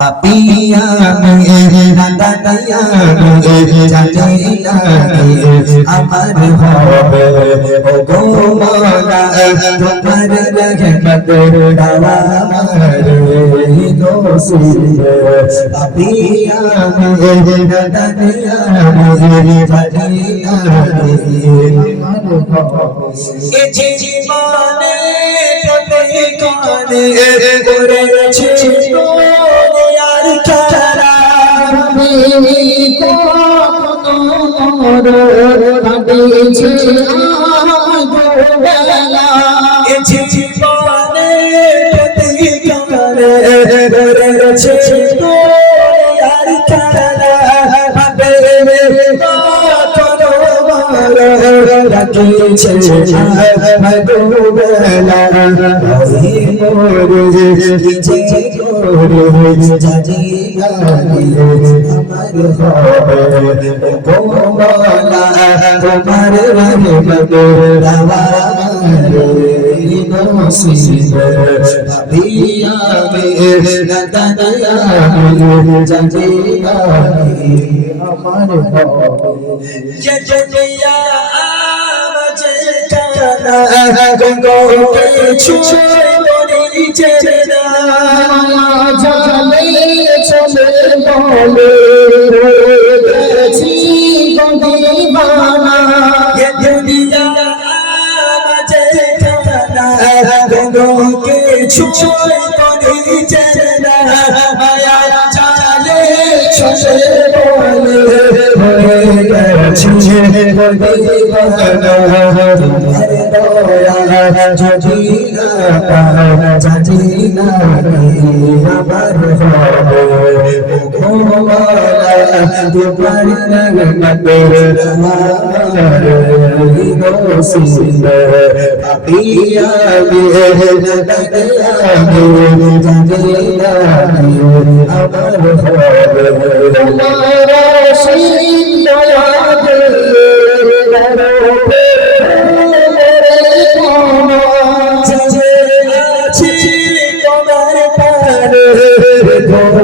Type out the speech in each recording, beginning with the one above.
পিয়া মে রাতায়া মে জানি না আমার এ রাখিছে মধুবেলা তোমার রাগে মতো রাবা আমার ছুঁয়ে তো নিচে মায়া চালে ছুঁয়ে বলে হয়ে গেছে বলে যদি না তার যদি না আমার হবে ভোলা তু পারি না মতে আমার দোষিন্দে পাপিয়া বিহে না তাকিয়া যদি না আমার হবে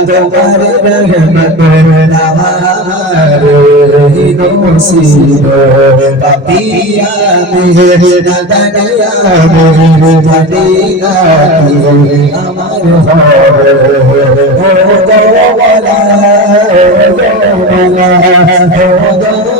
তোমার রহমত নামার নসিব পাপিয়া মেরে দাদা মেরে দাদিনা আমার হবে ও গোলা ও গোলা ও গোলা